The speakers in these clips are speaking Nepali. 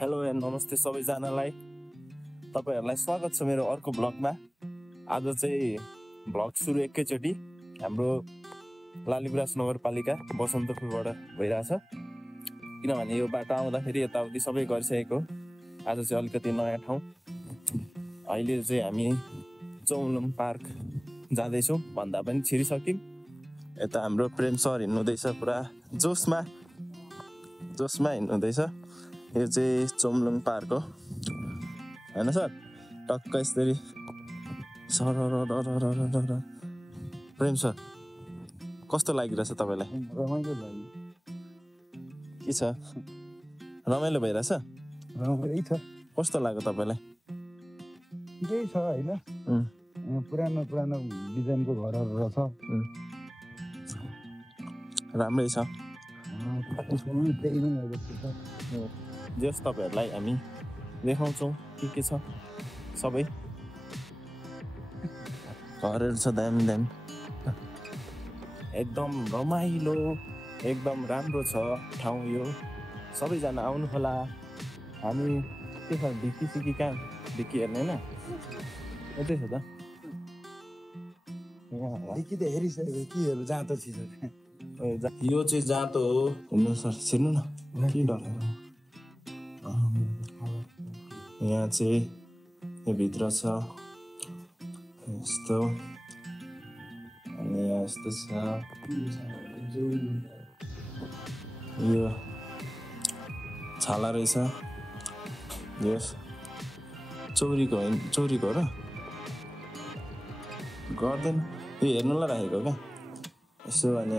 हेलो एन्ड नमस्ते सबैजनालाई। तपाईहरुलाई स्वागत छ मेरो अर्को ब्लगमा। आज चाहिँ ब्लग सुरु एकैचोटी हाम्रो लालीगुराँस नगरपालिका बसन्तपुरबाट भइरहेछ, किनभने यो बाटो आउँदाखेरि यताउति सबै गरिसकेको। आज चाहिँ अलिकति नयाँ ठाउँ। अहिले चाहिँ हामी चौमलुङ पार्क जाँदैछौँ भन्दा पनि छिरिसक्यौँ। यता हाम्रो प्रेम सर हिँड्नुहुँदैछ, पुरा जोसमा हिँड्नुहुँदैछ। यो चाहिँ चौमलुङ पार्क हो हैन सर? टक्क यसरी सर प्रेम सर कस्तो लागिरहेछ तपाईलाई? रमाइलो लाग्यो। के छ? रमाइलो भइरहेछ? रमाइलो छ। कस्तो लाग्यो तपाईलाई? ठिकै छ हैन? यहाँ पुरानो डिजाइनको घरहरु रहेछ। राम्रै छ। त्यही नै हो जस्तो छ। जस तपाईहरुलाई हामी देखाउँछौँ के छ सबै। घरहरु छ दामी दामी, एकदम रमाइलो, एकदम राम्रो छ ठाउँ यो। सबैजना आउनु होला। हामी के छ ढिकी सिकी कहाँ ढिकी हेर्ने हैन? यतै छ त। ढिकी त हेरिसकेको, के हेर्नु जाँतो छ। यो चाहिँ जाँतो हो। हिँड्नु सर, छिर्नु न, के डर। यहाँ चाहिँ यो भित्र छ यस्तो, अनि यहाँ यस्तो छ। यो छाला रहेछ। यो चौरीको होइन, चौरीको हो र? गर्दैन, यो हेर्नुलाई राखेको क्या। यसो अनि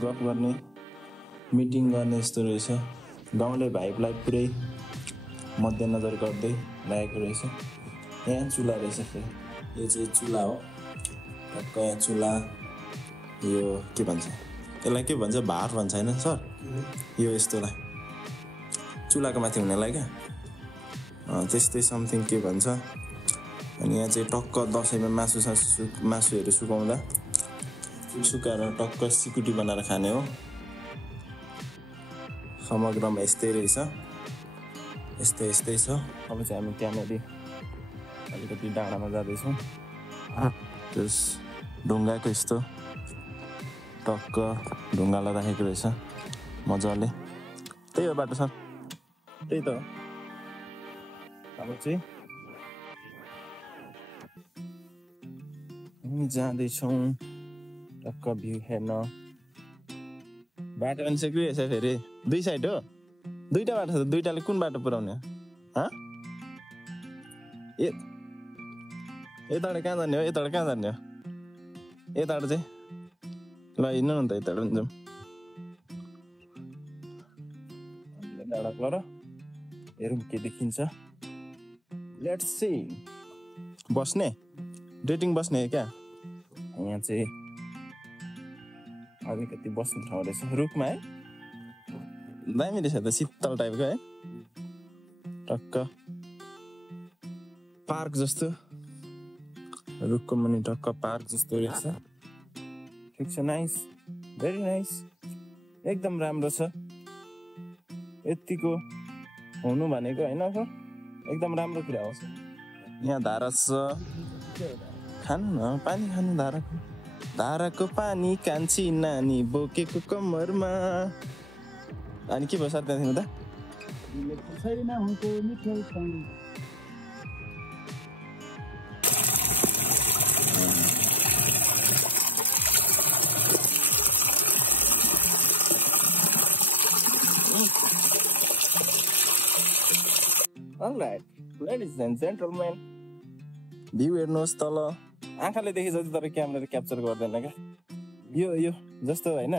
गफ गर्ने, मिटिङ गर्ने यस्तो रहेछ। गाउँले भाइबलाई पुरै मध्यनजर गर्दै राखेको रहेछ। यहाँ चुला रहेछ फेरि। यो चाहिँ चुला हो। टक्क यहाँ चुला। यो के भन्छ यसलाई? के भन्छ? भात भन्छ होइन सर? यो यस्तोलाई चुलाको माथि हुनेलाई क्या, त्यस्तै समथिङ के भन्छ। अनि यहाँ चाहिँ टक्क दसैँमा मासुहरू सुकाउँदा सुकाएर टक्क सिकुटी बनाएर खाने हो। समग्रमा यस्तै रहेछ, यस्तै छ। अब चाहिँ हामी त्यहाँनिर अलिकति डाँडामा जाँदैछौँ। त्यस ढुङ्गाको यस्तो टक्क ढुङ्गालाई राखेको रहेछ मजाले। त्यही हो बाटो सर, त्यही त हो। अब चाहिँ हामी जाँदैछौँ टक्क भ्यू हेर्न। बाटो पनि सेक्रिएछ फेरि। दुई साइड हो, दुईटा बाटो छ। दुईटाले कुन बाटो पुऱ्याउने? यताबाट कहाँ जाने हो? यताबाट कहाँ जाने हो? यताबाट चाहिँ ल हिँड्नु न त, यताबाट पनि जाउँ। डाँडा गएर हेरौँ के देखिन्छ। Let's see. बस्ने डेटिङ बस्ने क्या? यहाँ चाहिँ अलिकति बस्ने ठाउँ रहेछ रुखमा है। दामी रहेछ त, शीतल टाइपको है। टक्क पार्क जस्तो, रुखको मुनि टक्क पार्क जस्तो रहेछ। ठिक छ, नाइस, भेरी नाइस, एकदम राम्रो छ। यतिको हुनु भनेको होइन सर, एकदम राम्रो कुरा हो। यहाँ धारा छ, खानु न पानी, खानु धाराको पानी कान्छी नानी बोकेको कम्मरमा। अनि के भयो सर त्यहाँदेखि त? Alright, ladies and gentlemen, view हेर्नुहोस् तल। आँखाले देखे जति तर क्यामेराले क्याप्चर गर्दैन क्या। यो जस्तो होइन,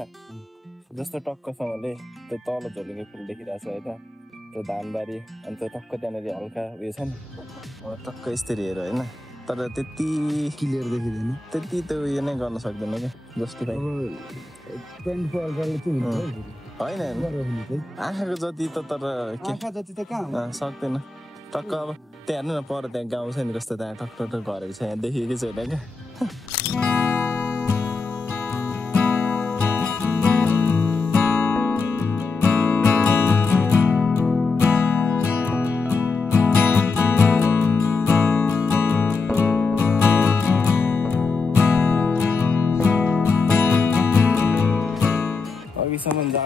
जस्तो टक्कसँगले त्यो तल झोलुङ्गे फुल देखिरहेछ है त, त्यो धानबारी। अनि त्यो टक्क त्यहाँनिर हल्का उयो छ नि, टक्क यस्तरी हेर होइन। तर त्यति क्लियर देखिँदैन, त्यति त उयो नै गर्न सक्दैन क्या जस्टिफाई। होइन आँखाको जति त, तर सक्दैन टक्क। अब त्यहाँ हेर्नु न, पर त्यहाँ गाउँ छ नि कस्तो, त्यहाँ टक्क घरहरू छ, यहाँ देखिएकै छैन क्या।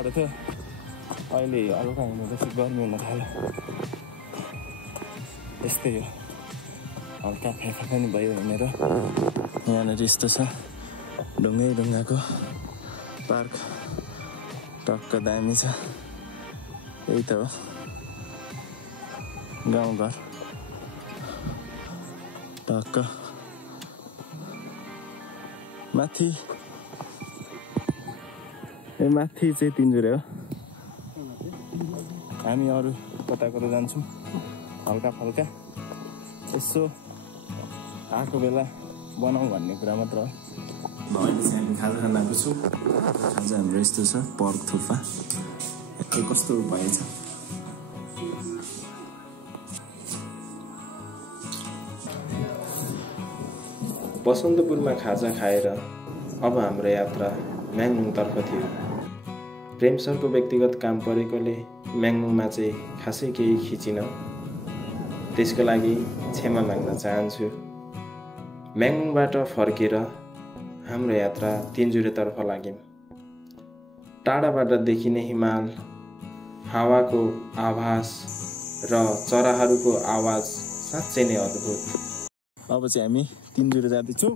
जाडो थियो अहिले हल्का हिँडेपछि गर्मी हुन थाल्यो यस्तै हो हल्का फेफा पनि भयो हिँडेर यहाँनिर यस्तो छ ढुङ्गाको पार्क टक्क दामी छ यही त हो गाउँघर टक्क माथि माथि चाहिँ तिनजुरे हो हामी अरू कता जान्छौँ हल्का फल्का यसो आएको बेला बनाऊ भन्ने कुरा मात्र हो अहिले चाहिँ हामी खाजा खान आएको छौँ खाजा हाम्रो यस्तो छ पर्क थुक्पा कस्तो भएछ बसन्तपुरमा खाजा खाएर अब हाम्रो यात्रा म्याङमुङतर्फ थियो प्रेम सरको व्यक्तिगत काम परेकोले म्याङमुङमा चाहिँ खासै केही खिचिन त्यसको लागि क्षमा माग्न चाहन्छु म्याङमुङबाट फर्केर हाम्रो यात्रा तिनजुरेतर्फ लाग्यौँ टाढाबाट देखिने हिमाल हावाको आभास र चराहरूको आवाज साँच्चै नै अद्भुत अब चाहिँ हामी तिनजुरे जाँदैछौँ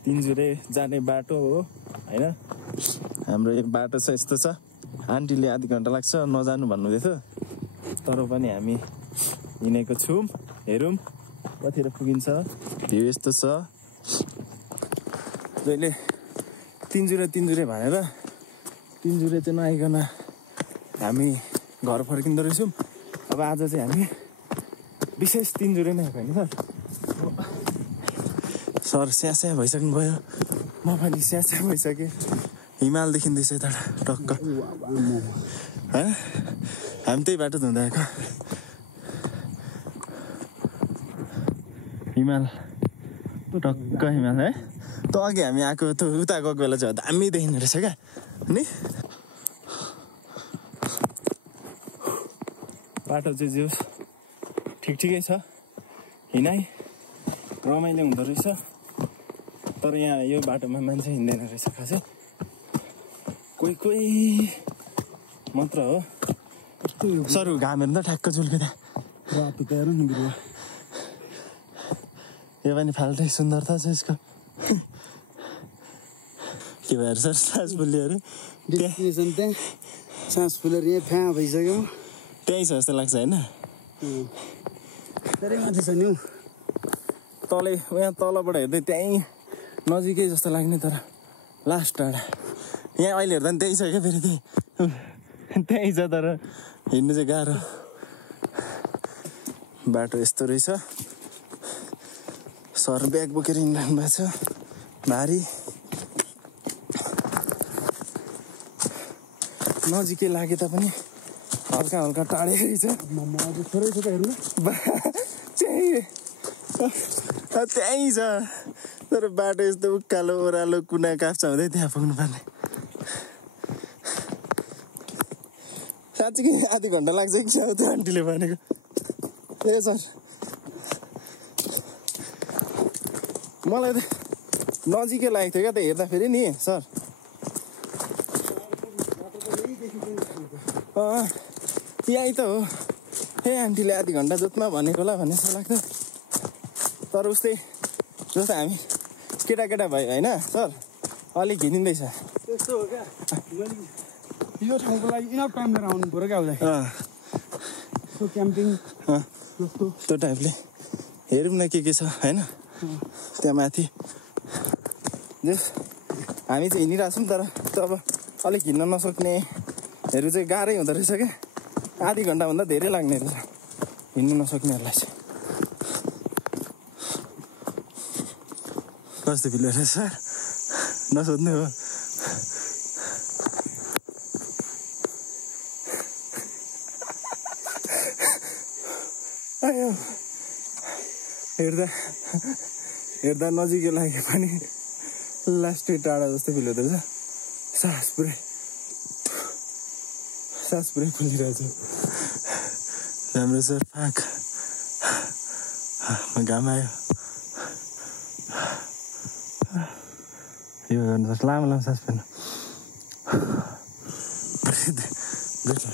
तिनजुरे जाने बाटो हो होइन हाम्रो एक बाटो छ यस्तो छ आन्टीले आधी घन्टा लाग्छ नजानु भन्नुहुँदै थियो तर पनि हामी हिँडेको छौँ हेरौँ कतिखेर पुगिन्छ भ्यू यस्तो छ जहिले तिनजुरे भनेर तिनजुरे चाहिँ नआइकन हामी घर फर्किँदो रहेछौँ अब आज चाहिँ हामी विशेष तिनजुरे नै आएको होइन सर स्यास्या भइसक्नु भयो म पनि स्यास्या भइसकेँ हिमाल देखिँदैछ यता टक्क हामी त्यही बाटो धुँदा आएको हिमाल टक्क हिमाल है त अघि हामी आएको त उता गएको बेला चाहिँ दामी देखिने रहेछ क्या नि बाटो चाहिँ जे होस् ठिकै छ हिँडाइ रमाइलो हुँदो रहेछ तर यहाँ यो बाटोमा मान्छे हिँड्दैन रहेछ खासै कोही मात्र हो सर घामहरू त ठ्याक्क झुल्क्यो त्यहाँ यो पनि फाल्टै सुन्दरता छ यसको के भएर सर सास फुल्यो अरे सास फुलेर यहाँ फ्या भइसक्यो त्यहीँ छ जस्तो लाग्छ होइन धेरै माथि छ नि तलै यहाँ तलबाट हेर्दै त्यहीँ नजिकै जस्तो लाग्ने तर लास्ट टाढा यहाँ अहिले हेर्दा पनि त्यही छ क्या फेरि त्यही छ तर हिँड्नु चाहिँ गाह्रो बाटो यस्तो रहेछ सर ब्याग बोकेर हिँड्नु भएको छ भारी नजिकै लागे तापनि हल्का टाढै रहेछ थोरै छ त हेर्नु त्यहीँ छ तर बाटो यस्तो उकालो ओह्रालो कुना काप्चा हुँदै त्यहाँ पुग्नुपर्ने साँच्चीकै आधी घन्टा लाग्छ कि सायद त्यो आन्टीले भनेको ए सर मलाई त नजिकै लागेको थियो क्या त हेर्दाखेरि नि सर यही त हो ए आन्टीले आधी घन्टा जोतमा भनेको होला भन्ने जस्तो लाग्थ्यो तर उस्तै जस्तो हामी केटा भयो होइन सर अलिक हिँडिँदैछ त्यस्तो हो क्या यो ठाउँको लागि इनफ टाइम लिएर आउनु पऱ्यो क्या उसलाई सो क्याम्पिङ जस्तो त्यो टाइपले हेरौँ न के छ होइन त्यहाँ माथि जे हामी चाहिँ हिँडिरहेको छौँ तर अब अलिक हिँड्न नसक्नेहरू चाहिँ गाह्रै हुँदो रहेछ क्या आधी घन्टाभन्दा धेरै लाग्ने रहेछ हिँड्नु नसक्नेहरूलाई चाहिँ कस्तो फिल रहेछ सर नसोध्नु हो आयो हेर्दा नजिकै लाग्यो पनि लास्टै टाढा जस्तो फिल हुँदो रहेछ सास पुरै फुलिरहेछ राम्रो सर पाक घाम आयो यो गर्नुपर्छ लामो सास फेर्नु दुईटा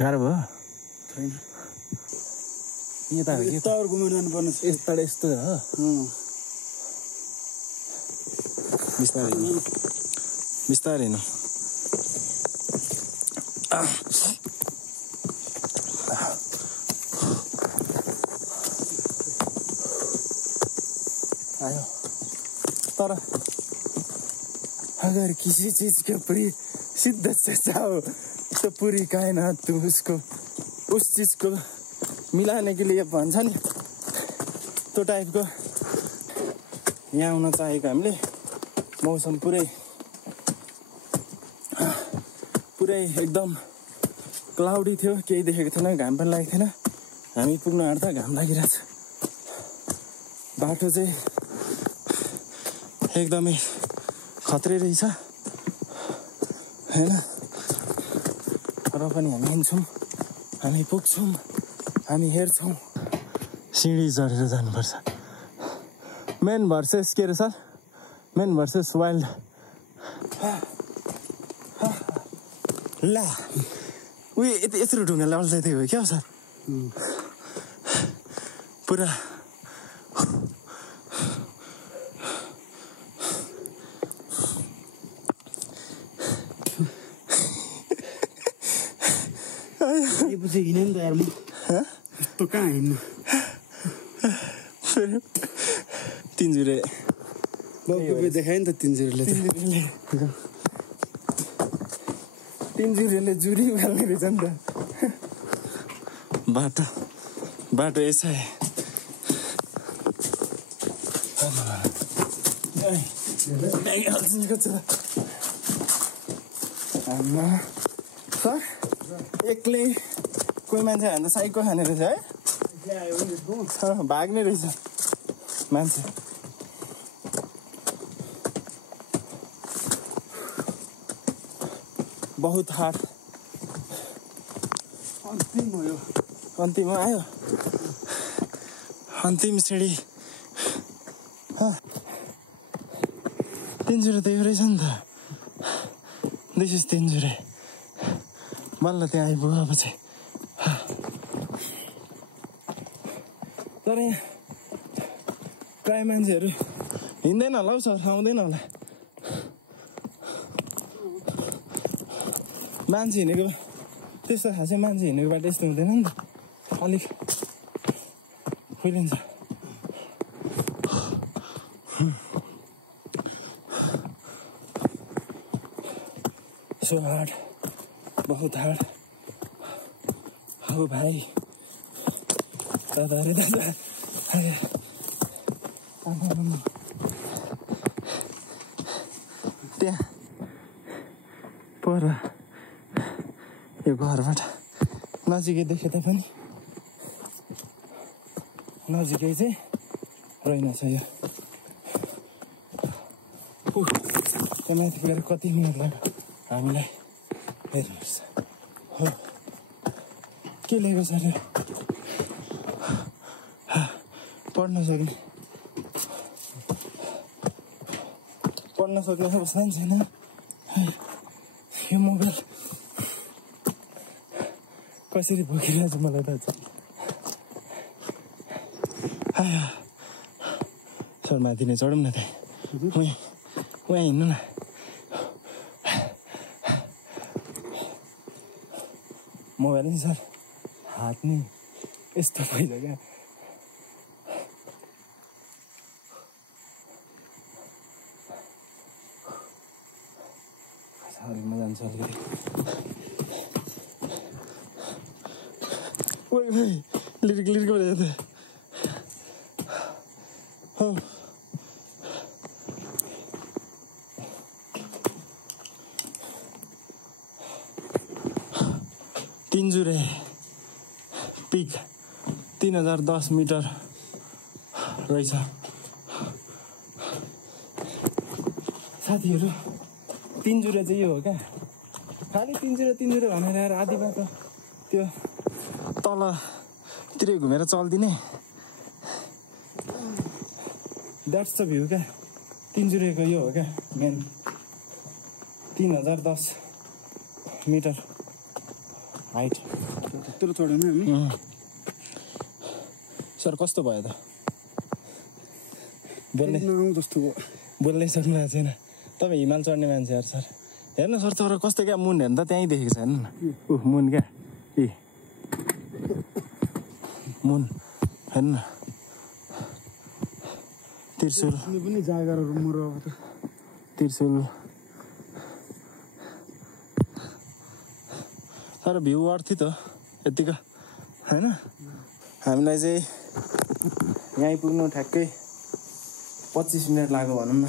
गाह्रो भयो छैन यता हो कि यता अरू घुमिरहनु पर्ने छ यस्तो यस्तो हो बिस्तारै बिस्तारै हिँड्नु आयो तर अगर किसी चीज के पूरी शिद्दत से चाहो तो पूरी कायनात तुम उसको उस चीज को मिलाने के लिए भन्छ नि त्यो टाइपको यहाँ आउन चाहेको हामीले मौसम पुरै एकदम क्लाउडी थियो केही देखेको थिएन घाम पनि लागेको थिएन हामी पुग्न आँट्दा घाम लागिरहेछ बाटो चाहिँ एकदमै खत्रै रहेछ हैन र पनि हामी हिँड्छौँ हामी पुग्छौँ हामी हेर्छौँ सिँढी चढेर जानुपर्छ मेन भर्सेस के अरे सर मेन भर्सेस वाइल्ड ला उयो यत्रो ढुङ्गाले अल्छै थियो क्या सर पुरा पछि हिँड्यो नि त यार म यस्तो कहाँ हिँड्नु तिनजुरे बाउको देखायो नि त तिनजुरेले तिनजुरेले जुरी उखाल्ने रहेछ नि त बाटो यसै सर एक्लै कोही मान्छे हान्दा साइको खाने रहेछ है भाग्ने रहेछ मान्छे बहुत हार्ड अन्तिम हो यो अन्तिम आयो अन्तिम सिँढी तिनजुरे त यो रहेछ नि त दिस इज तिनजुरे बल्ल त्यहाँ आइपुग्यो अब चाहिँ तर यहाँ प्राय मान्छेहरू हिँड्दैन होला हौ सर आउँदैन होला मान्छे हिँडेको त्यस्तो खासै मान्छे हिँडेको बाटो यस्तो हुँदैन नि त अलिक फुलिन्छ सो हार्ड बहुत हार्ड हो भाइ दादा रे दादा त्यहाँ पर यो घरबाट नजिकै देखे तापनि नजिकै चाहिँ रहेनछ यो त्यो माथि पुगेर कति मिनट लाग्यो हामीलाई हेर्नुहोस् हो के लिएको छ अरे पढ्न सक्ने अवस्था पनि छैन यो मोबाइल कसरी बोकिरहेको छ मलाई थाहा छ सर माथि नै चढौँ न त उहाँ हिँड्नु न मोबाइल नि सर हात नि यस्तो भइछ क्या साह्रोमा जान्छ अलिकति ओइ भाइ लिरिक भइरहेको थियो हो तिनजुरे पिक 3010 मिटर रहेछ साथीहरू तिनजुरे चाहिँ यो हो क्या खालि 3-0 भनेर आएर आधी बाटो त्यो तलतिरै घुमेर चल्दिने द्याट्स द भ्यू क्या 3-0 को यो हो क्या मेन 3010 मिटर हाइट त्यत्रो चढ्यौँ हामी सर कस्तो भयो त बोल्नै जस्तो भयो बोल्नै सक्नु भएको छैन तपाईँ हिमाल चढ्ने मान्छे यार सर हेर्नु सर तर कस्तो क्या मुन हेर्नु त त्यहीँ देखेको छ हेर्नु न मुन क्या मुन हेर्नु त्रिशुल पनि जागरहरू मर अब त त्रिशुल तर भ्यू अर्थी त यतिको होइन हामीलाई चाहिँ यहाँ आइपुग्नु ठ्याक्कै 25 मिनट लाग्यो भनौँ न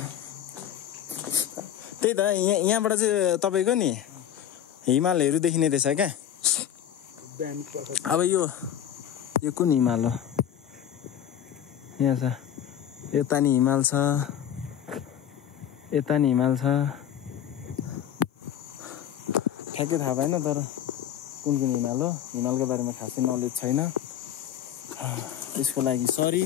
त्यही त यहाँबाट चाहिँ तपाईँको नि हिमालहरू देखिने रहेछ क्या अब यो कुन हिमाल हो यहाँ छ यता नि हिमाल छ यता नि हिमाल छ ठ्याक्कै थाहा भएन तर कुन हिमाल हो हिमालको बारेमा खासै नलेज छैन त्यसको लागि सरी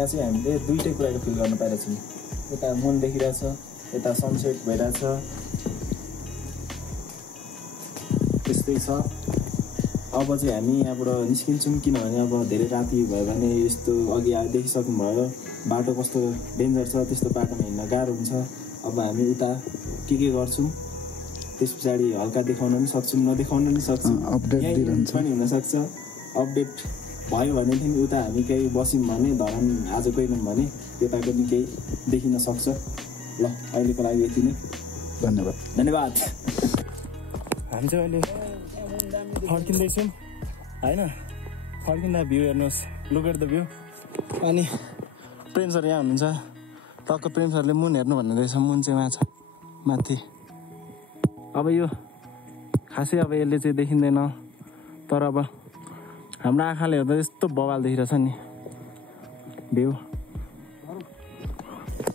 यहाँ चाहिँ हामीले दुईटै कुराको फिल गर्नु पाइरहेको छौँ यता मुन देखिरहेछ यता सनसेट भइरहेछ त्यस्तै छ अब चाहिँ हामी यहाँबाट निस्किन्छौँ किनभने अब धेरै राति भयो भने यस्तो अघि देखिसक्नुभयो बाटो कस्तो डेन्जर छ त्यस्तो बाटोमा हिँड्न गाह्रो हुन्छ अब हामी उता के गर्छौँ त्यस पछाडि हल्का देखाउन पनि सक्छौँ नदेखाउन पनि सक्छौँ अपडेट पनि हुनसक्छ अपडेट भयो भनेदेखि उता हामी केही बस्यौँ भने धरान आज गएनौँ भने त्यताको पनि केही देखिन सक्छ ल अहिलेको लागि यति नै धन्यवाद हामी चाहिँ अहिले फर्किँदैछौँ होइन फर्किँदा भ्यू हेर्नुहोस् लुक एट द भ्यू अनि प्रेम सर यहाँ हुनुहुन्छ टक्क प्रेम सरले मुन हेर्नु भन्नुहुँदैछ मुन चाहिँ उहाँ छ माथि अब यो खासै अब यसले चाहिँ देखिँदैन तर अब हाम्रो आँखाले हेर्दा यस्तो बवाल देखिरहेछ नि भ्यू